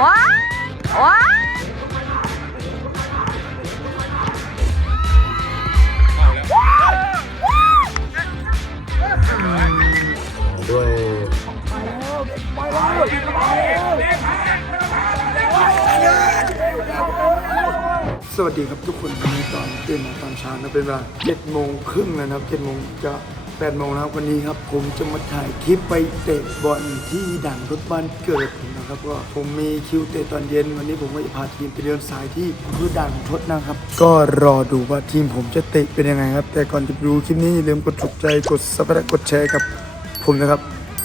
ว้าว้าด้วยสวัสดีครับทุกคนวันนี้ตอนตื่นมาตอนเช้านะเป็นเวลา7โมงครึ่งแล้วนะครับ7โมงจะ 8โมงครับวันนี้ครับผมจะมาถ่ายคลิปไปเตะบอลที่ด่านรถบ้านเกิดผมนะครับก็ผมมีคิวเตะตอนเย็น วันนี้ผมก็จะพาทีมไปเดินสายที่อำเภอด่านทดนะครับ ก็รอดูว่าทีมผมจะเตะเป็นยังไงครับ แต่ก่อนจะดูคลิปนี้อย่าลืมกดถูกใจกดซับสไครต์กดแชร์กับผมนะครับ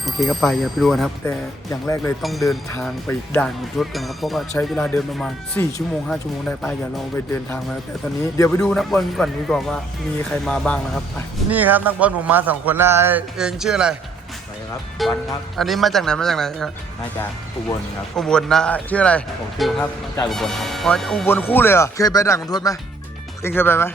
โอเคก็ไปอย่าไปดูนะครับ แต่อย่างแรกเลยต้องเดินทางไปด่านรถกันนะครับ เพราะว่าใช้เวลาเดินประมาณ 4 ชั่วโมง 5 ชั่วโมงได้ไปอย่าเราไปเดินทางมาแต่ตอนนี้เดี๋ยวไปดูนักบอลก่อนดีกว่าว่ามีใครมาบ้างนะครับไปนี่ครับนักบอลผมมาสองคนได้เองชื่ออะไรสวัสดีครับวันครับ อันนี้มาจากไหนมาจากไหนครับมาจากอุบลครับอุบลนะชื่ออะไรผมฟิวครับมาจากอุบลครับอ๋ออุบลคู่เลยเหรอเคยไปด่านคุณทวดไหมเองเคยไปไหม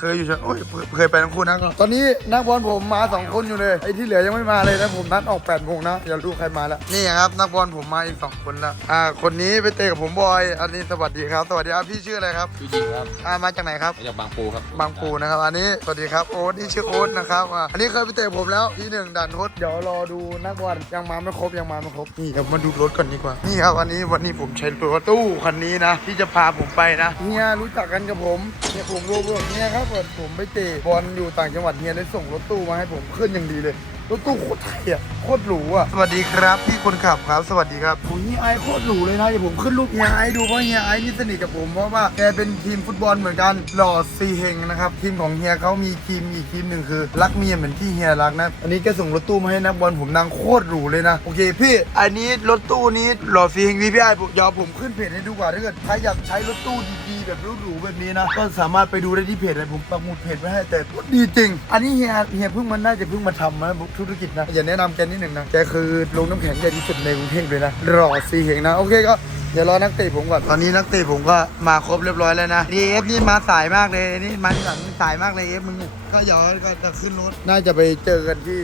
เคยอยู่ใช่ไหมโอ้ยเคยไปทั้งคู่นะตอนนี้นักบอลผมมาสองคนอยู่เลยไอ้ที่เหลือยังไม่มาเลยนะผมนัดออก8ปดโมงนะอย่ารู้ใครมาแล้วนี่ครับนักบอลผมมาอีกสองคนละอ่าคนนี้ไปเตะกับผมบอยอันนี้สวัสดีครับสวัสดีครับพี่ชื่ออะไรครับชื่อจริงครับอ่ามาจากไหนครับมาจากบางปูครับบางปูนะครับ อันนี้สวัสดีครับโอ๊ตนี่ชื่อโอ๊ตนะครับอ่าอันนี้เคยไปเตะผมแล้วที่หนึ่งด่านทดเดี๋ยวรอดูนักบอลยังมาไม่ครบยังมาไม่ครบนี่เดี๋ยวมาดูรถก่อนดีกว่านี่ครับวันนี้วันนี้ผมใช้รถตู้คันนี้นะ ที่จะพาผมไปนะเฮียรู้จักกันกับผมเนี่ยผมรู้ว่าเฮียครับเปิดผมไปเตะบอลอยู่ต่างจังหวัดเฮียได้ส่งรถตู้มาให้ผมขึ้นอย่างดีเลยรถตู้โคตรไทยอะโคตรหรูอะสวัสดีครับพี่คนขับครับสวัสดีครับโอ้ยเฮียไอโคตรหรูเลยนะเดี๋ยวผมขึ้นรูปเฮียไอดูเพราะเฮียไอนี่สนิทกับผมเพราะว่าแกเป็นทีมฟุตบอลเหมือนกันหล่อซีเฮงนะครับทีมของเฮียเขามีทีมอีกทีมหนึ่งคือ รักเมียเหมือนที่เฮียรักนะอันนี้แกส่งรถตู้มาให้นักบอลผมนั่งโคตรหรูเลยนะโอเคพี่อันนี้รถตู้นี้หล่อซีเฮงพี่พี่ไอผมยอมผมขึ้นเพจให้ดูกว่าถ้าเกิดใครอยากใช้รถตู้ดีๆ แบบหรูๆแบบนี้นะ ก็สามารถไปดูได้ที่เพจเลยผมปักหมุดเพจไว้ให้แต่ดีจริง อันนี้เฮียเฮียเพิ่งมันน่าจะเพิ่งมาทำนะธุรกิจนะอย่าแนะนำแกนิดหนึ่งนะแกคือลงน้ำแข็งใหญ่ที่สุดในกรุงเทพเลยนะหล่อซีเฮงนะโอเคก็เดี๋ยวรอนักเตะผมก่อนตอนนี้นักเตะผมก็มาครบเรียบร้อยแล้วนะดีเอฟนี่มาสายมากเลยนี่มาหลังสายมากเลยเอฟมึงก็เดี๋ยวก็จะขึ้นรถน่าจะไปเจอกันที่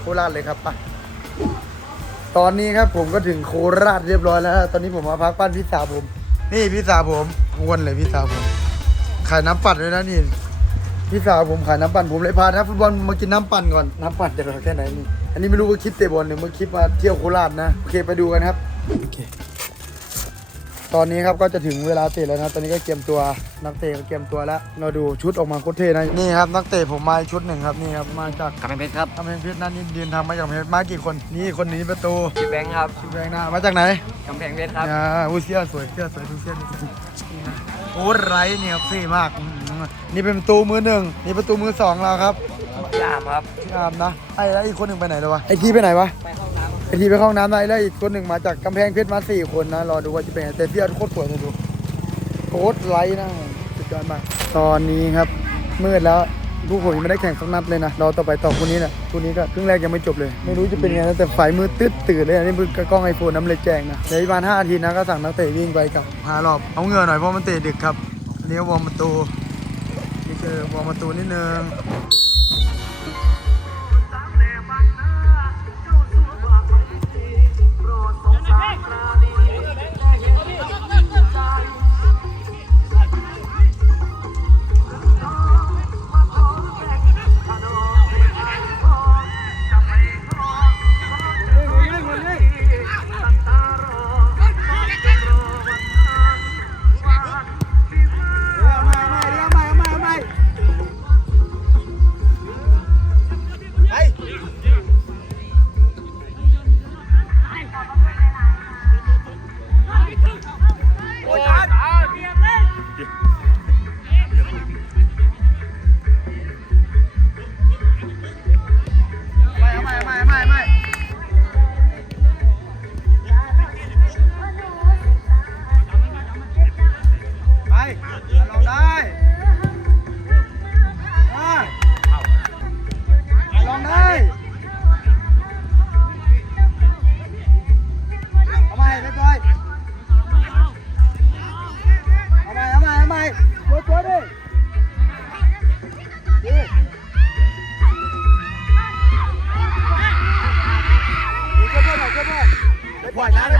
โคราชเลยครับไปตอนนี้ครับผมก็ถึงโคราชเรียบร้อยแล้ว ตอนนี้ผมมาพักบ้านพี่สาวผม นี่พี่สาวผมอ้วนเลยพี่สาวผมขายน้ำปั่นด้วยนะนี่พี่สาวผมขายน้ำปั่นผมเลยพานักฟุตบอลมากินน้ำปั่นก่อนน้ำปั่นจะรอแค่ไหนนี่อันนี้ไม่รู้ว่าคลิปเตะบอลหรือว่าคลิปมาเที่ยวโคราชนะโอเคไปดูกันครับโอเค ตอนนี้ครับก็จะถึงเวลาเตะแล้วนะ ตอนนี้ก็เตรียมตัวนักเตะก็เตรียมตัวแล้วเราดูชุดออกมาโคตรเท่นะนี่ครับนักเตะผมมาอีกชุดหนึ่งครับนี่ครับมาจากกำแพงเพชรครับกำแพงเพชรนั่นนี่เดินทางมาจากกำแพงเพชรมากี่คนนี่คนนี้ประตูพี่แบงค์ครับชื่อแบงค์หน้ามาจากไหนกำแพงเพชรครับอ่าอุ้ยเสื้อสวยเสื้อสวยทุกเสื้อนี่โอ้ไรเนี่ยครับเท่มากอื้อหือนี่เป็นประตูมือหนึ่งนี่ประตูมือสองเราครับยามครับชื่ออามนะไอ้แล้วอีกคนหนึ่งไปไหนแล้ววะไอ้ทีไปไหนวะไปห้องน้ำ ไอทีไปเข้าห้องน้ำได้แล้วอีกคนหนึ่งมาจากกำแพงเพชรมาสี่คนนะ รอดูว่าจะเป็นไงแต่พี่อาร์ตโคตรสวยเลยดูโคตรไลท์นะสุดยอดมาก ตอนนี้ครับมืดแล้วผู้ผมยังไม่ได้แข่งสักนัดเลยนะรอต่อไปต่อคู่นี้นะคู่นี้ก็ครึ่งแรกยังไม่จบเลย ไม่รู้จะเป็นไงนะแต่ไฟมืดตืดตื่นเลยอันนี้มือกกล้องไอโฟนน้ำเลยแจ้งนะเดี๋ยวอีกประมาณห้าทีนะก็สั่งนักเตะวิ่งไปกับหารอบเอาเงื่อหน่อยเพราะมันเตะดึกครับอันนี้ก็วอร์มประตูนี่คือวอร์มประตูนิดนึง ช่วยเพื่อนห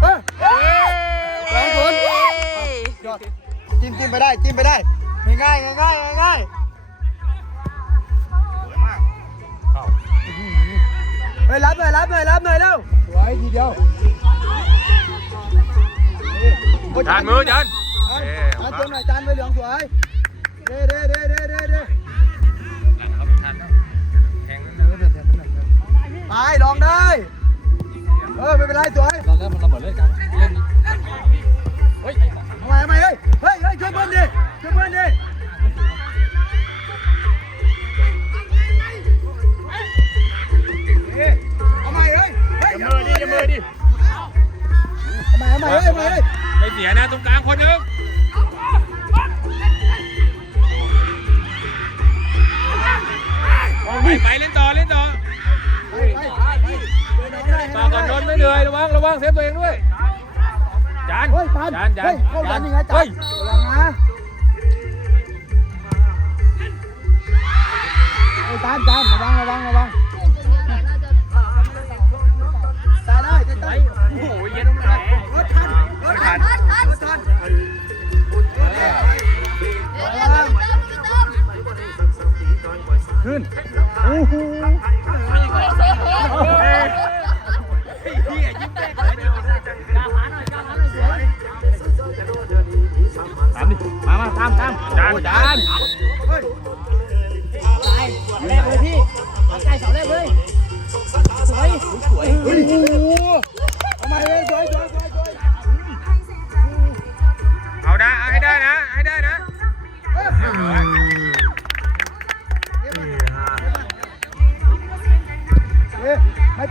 เฮ้ยสองคนยอดจิ้มจิ้มไปได้จิ้มไปได้ง่ายง่ายง่ายง่ายง่ายเข้าเฮ้ยรับหน่อยรับหน่อยรับหน่อยเร็วสวยทีเดียวจานมือจานจานจานตัวหน่อยจานไปเหลืองสวยเด้เด้เด้เด้เด้เด้ไปลองได้ เออไม่เป็นไรสวยตอนแรกมันระเบิดเลยกันเล่นเฮ้ยทำไมทำไมเฮ้ยเฮ้ยเฮ้ยช่วยเพื่อนดิช่วยเพื่อนดิ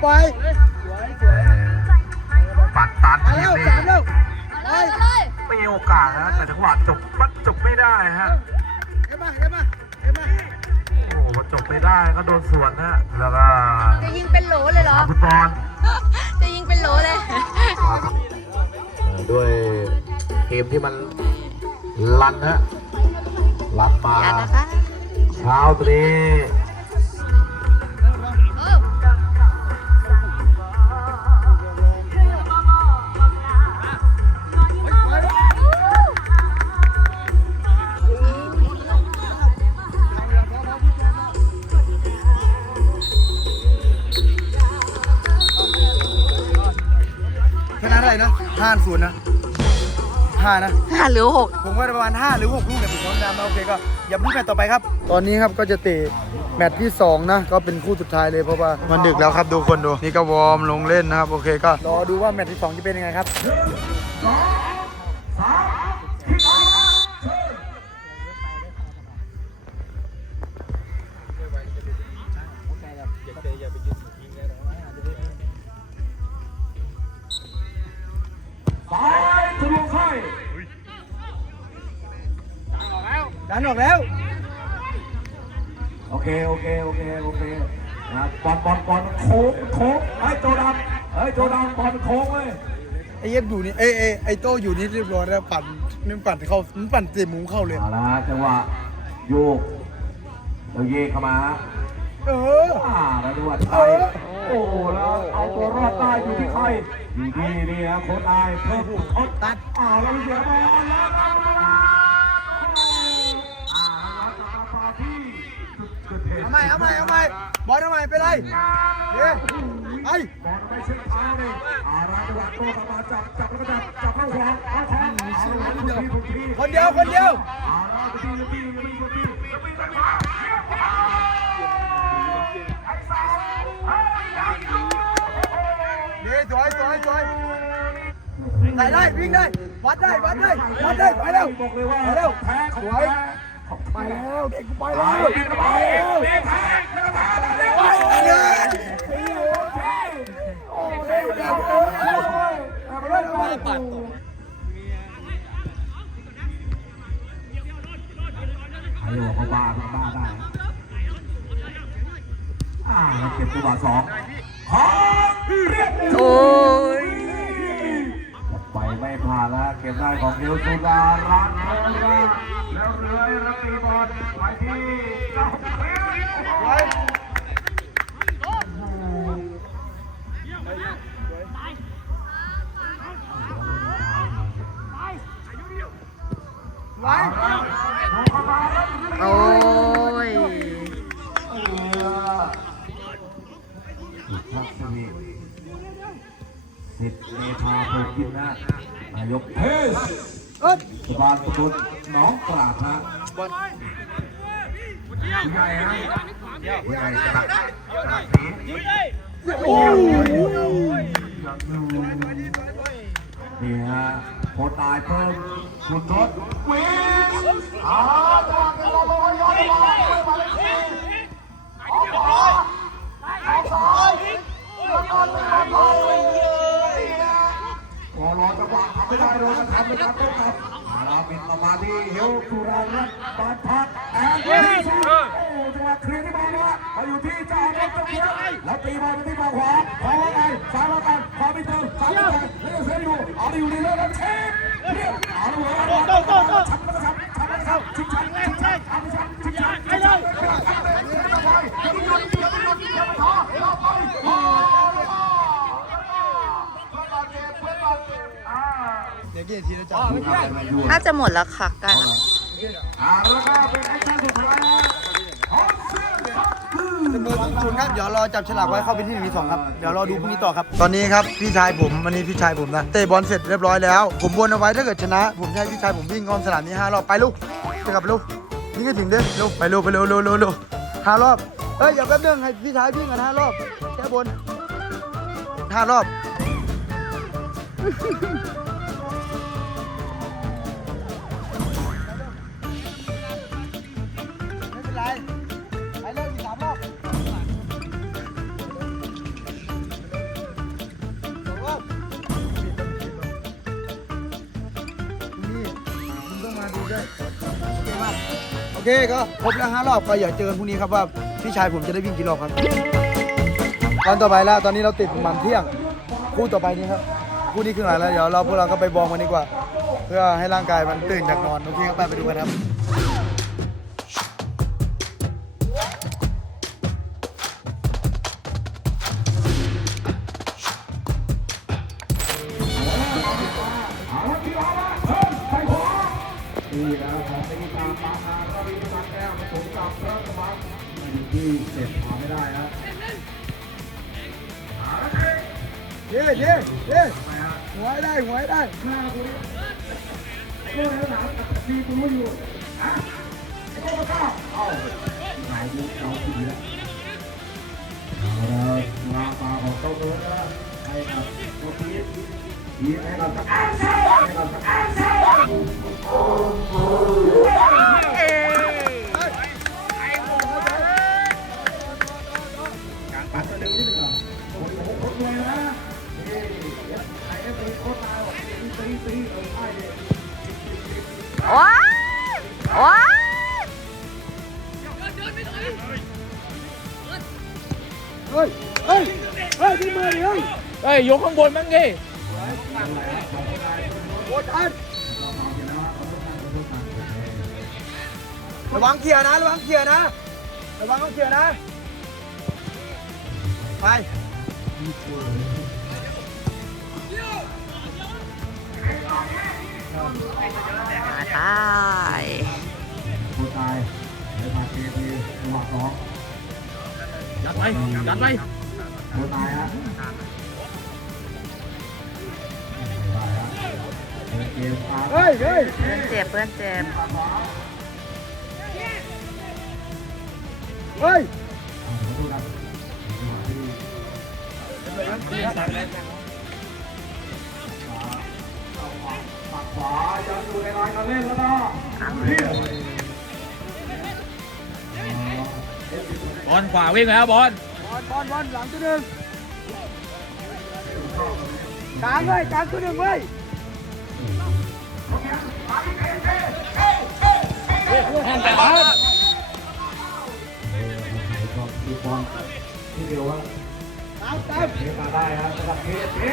ปล่อยสวยสวยปัดตันไปทีแล้วนี้สามแล้วไปมีโอกาสนะแต่จังหวะจบมันจบไม่ได้ฮะ เอ็มมาเอ็มมาเอ็มมาโอ้โหจบไม่ได้ก็โดนสวนนะแล้วก็จะยิงเป็นโหลเลยเหรอ ฟุตบอล จะยิงเป็นโหลเลยด้วยเกมที่มันลันฮะลันมาอย่านะคะ เช้าตัวนี้ ห้าศูนย์นะห้านะ ห้าหรือหกผมว่าประมาณ 5 หรือ 6 ลูกเนี่ยผมจำนะโอเคก็อย่าพูดแมตช์ต่อไปครับ ตอนนี้ครับก็จะเตะแมตช์ที่ 2 นะ ก็เป็นคู่สุดท้ายเลยเพราะว่ามันดึกแล้วครับดูคนดู นี่ก็วอร์มลงเล่นนะครับ โอเคก็ รอดูว่าแมตช์ที่ 2 จะเป็นยังไงครับ ดันออกแล้ว โอเค โอเค โอเค โอเคนะบอลบอลบอลโค้งโค้งไอ้ยโจดำเฮ้ยโจดำบอลโค้งเว้ยไอ้เย็บอยู่นี่ เอ้ยเอ้ยไอ้โต้อยู่นี่เรียบร้อยแล้วปั่นนี่ปั่นเข้ามันปั่นเตะมุมเข้าเลย เอาละจังหวะโยกเราเยกเข้ามาเออ อ่าแล้วดูว่าไทยโอ้โหแล้วเอาตัวรอดได้อยู่ที่ใครอยู่ที่นี่นะโค้ชนายเพิ่มโค้ชตัดอ่าแล้วเสียบอลแล้ว ใหม่เอาใหม่เอาใหม่บอลเอาใหม่ไปเลยเย้ไปบอลไม่ใช่เท้าเลยอาแล้วจังหวะโตกลับมาจับจับแล้วก็จับจับเข้าขวาเอาขวาเอาแล้วถูกทีถูกทีคนเดียวคนเดียวอ่าแล้วถูกทีถูกทีถูกทีถูกทีถูกทีถูกทีดีสวยสวยสวยใส่ได้วิ่งได้วัดได้วัดได้วัดได้ไปแล้วบอกเลยว่าไป แล้วเด็กกูไปแล้วไปแล้วไปเลยโอ้ยเด็กกูไปแล้วไปเลยปัดตัวไอ้โง่เปาบ้าเปาบ้าได้อ่าเก็บตัวบาสองขอเรียกโอ้ย ไม่ผ่านแล้วเก็บได้ของเอลสุดารันแล้วแล้วเรือยแล้วตีบอลไปที่ สบานสกุลหน้องกราบฮะผู้ใหญ่ฮะผู้ใหญ่จะตัก กี่นาทีแล้วจ้ะน่าจะหมดแล้วค่ะกันอ่าแล้วก็เป็นแอคชั่นสุดท้ายนะขอเสียงปรบมือจำนวนทุกคนครับ เดี๋ยวรอจับฉลากไว้เข้าไปที่หนึ่งที่สองครับ เดี๋ยวรอดูพรุ่งนี้ต่อครับ ตอนนี้ครับพี่ชายผมวันนี้พี่ชายผมนะเตะบอลเสร็จเรียบร้อยแล้ว ผมวนเอาไว้ถ้าเกิดชนะ ผมจะให้พี่ชายผมวิ่งอ้อมสนามนี้ห้ารอบไปลูกจะกลับไปลูกนี่ก็ถึงเด้อลูกไปลูกไปเร็วเร็วเร็วเร็วห้ารอบเอ้ยอย่าแป๊บนึงให้พี่ชายวิ่งกันห้ารอบแค่บนห้ารอบ อเคก็ครบแล้วห้ารอบก็อย่าเจอกันพรุ่งนี้ครับว่าพี่ชายผมจะได้วิ่งกี่รอบครับตอนต่อไปแล้วตอนนี้เราติดประมันเที่ยงคู่ต่อไปนี้ครับคู่นี้ครึ่งหลังแล้วเดี๋ยวเราพวกเราก็ไปบอร์มกันดีกว่า เพื่อให้ร่างกายมันตื่นจากนอนโอเคครับไปไปดูกันครับเอาที่เอาละเพิ่มไปขวานี่นะของ ที่เสร็จผ่านไม่ได้นะเย้เย้เย้หัวให้ได้หัวให้ได้ก็แล้วหนาวมีตัวอยู่ฮะไอ้พวกมันก็เอ้าหายยุคเราทีแล้วเอาละลาปลาของเจ้าตัวนะให้กับตัวพีทพีทให้เราสักอ้างเซลให้เราสักอ้าง ยยกข้างบนมั้งดิโคตรอันระวังเขี่ยร์นะระวังเขี่ยร์นะระวังต้องเขี่ยร์นะ ไปมาตายโคตรตายในมาเกมนี้จังหวะสองยัดไปยัดไปโคตรตายฮะ เกมพาเฮ้ยเฮ้ยเพื่อนเจ็บเพื่อนเจ็บเฮ้ยขอโทษครับจังหวะที่ปักขวายังอยู่ในลายการเล่นแล้วนะเรียบบอลขวาวิ่งแล้วบอลบอลบอลบอลหลังตัวหนึ่งกลางเลยกลางตัวหนึ่งเว้ย แทนแต่บอลคือบอลที่เดียวว่าตามตามมาได้ครับสำหรับเคเอ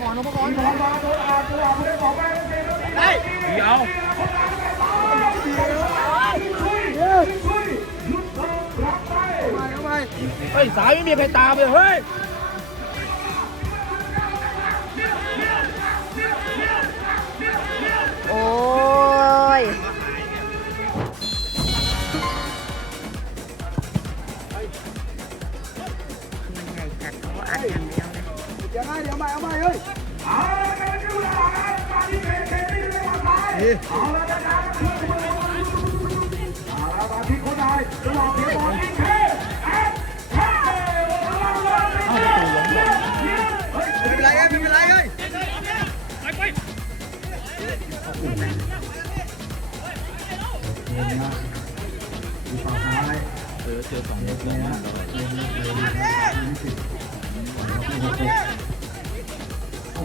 ก่อนนะก่อนก่อนมาโดนอาตัวไม่ได้บอกแม่ไม่ได้ได้เดี๋ยวเฮ้ยสายไม่มีใครตามเลยเฮ้ย เจอเจอสองเมตรแล้ว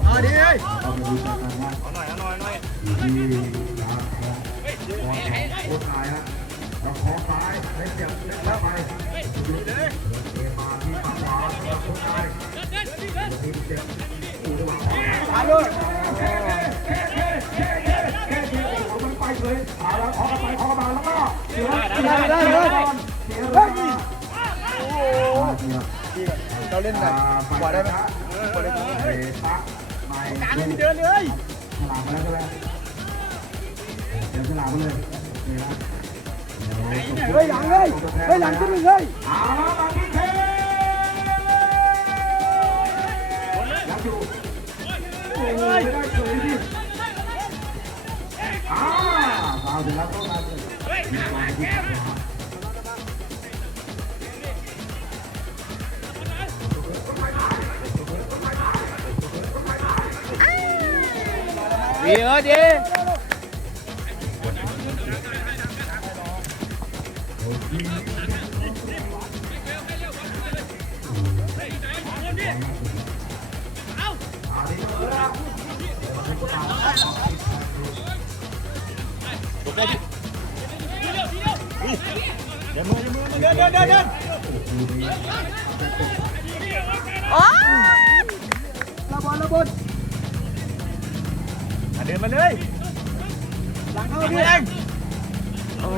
เอาดิเฮ้ยเอาไปดูกันว่าเอาหน่อยเอาหน่อยหน่อยอยู่ที่ร้านทองบอลของโค้ชชายฮะแล้วขอซ้ายได้เสียบแล้วไปเกมมาที่ฝั่งขวาโค้ชชายทีมเจ็บอู้ระหว่างขวามาเลยมันไปเลยเอาแล้วขอกลับไปขอกลับมาแล้วก็เสียได้ได้เลยเสียเฮ้ยโอ้โหเราเล่นไหนกว่าได้ไหมเปิดเลยปักไม่ การเดิไม่นมีเดินเลยฉลามมาแล้วใช่ไหมเดินฉลามมาเลยนี่นะเฮ้ยหลังเลยเฮ้ยหลังขึ้นเลยเฮ้ยเอาละมาที่เทยังอยู่โอ้โหไม่ได้เฉยดิอ่าฟาวเสร็จแล้วก็มาเลยมีความที่ขวา ดีเออดีเดินเดินเดินเดินโอ้ยระบอลระบอล เดินมาเลยหลังเข้าพี่เองโอ้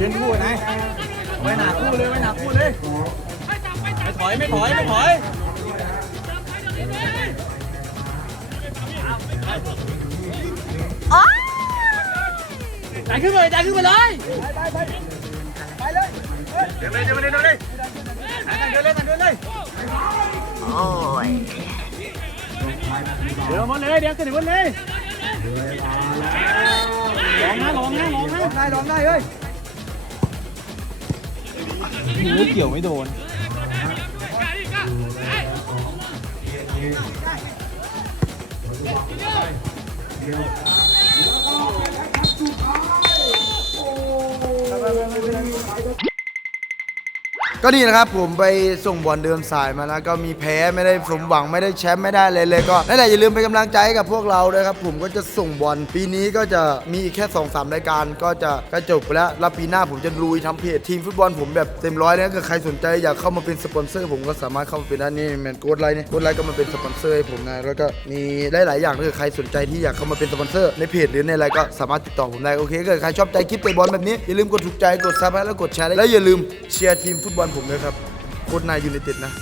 ยืนยืนคู่ไหนไว้หนาคู่เลยไว้หนาคู่เลยไม่ถอยไม่ถอยไม่ถอยโอ้ยจ่ายขึ้นไปจ่ายขึ้นไปเลยไปไปไปเลยเดินไปเดินไปเดินเลยเดินเลยเดินเลยโอ้ยเดี๋ยวมาเลยเดี๋ยวขึ้นมาเลยลองนะลองนะลองนะลองได้ลองได้เฮ้ย ยิงลูกเกี่ยวไม่โดนเก็นี่นะครับผมไปส่งบอลเดินสายมานะก็มีแพ้ไม่ได้สมหวังไม่ได้แชมป์ไม่ได้เลยเลยก็นั่นแหละอย่าลืมเป็นกำลังใจให้กับพวกเราด้วยครับผมก็จะส่งบอลปีนี้ก็จะมีแค่2อสรายการก็จะก็จบไปแล้วแล้วปีหน้าผมจะลุยทำเพจทีมฟุตบอลผมแบบเต็มร้อยเลยถ้าเกิดใครสนใจอยากเข้ามาเป็นสปอนเซอร์ผมก็สามารถเข้ามาเป็นได้นี่แมนโกดไลน์เนี่ยโกดไลน์ก็มาเป็นสปอนเซอร์ให้ผมนะแล้วก็มีได้หลายอย่างถ้าเกิดใครสนใจที่อยากเข้ามาเป็นสปอนเซอร์ในเพจหรือในอะไรก็สามารถติดต่อผมได้โอเคถ้าเกิดใครชอบใจคลิปเตะบอลแบบนี้อย่าลืมกดถูกใจกดซับแล้วกดแชร์แล้วอย่าลืมเชียร์ทีมฟุตบอลผมเลยครับโคตรนายยูไนเต็ดนะ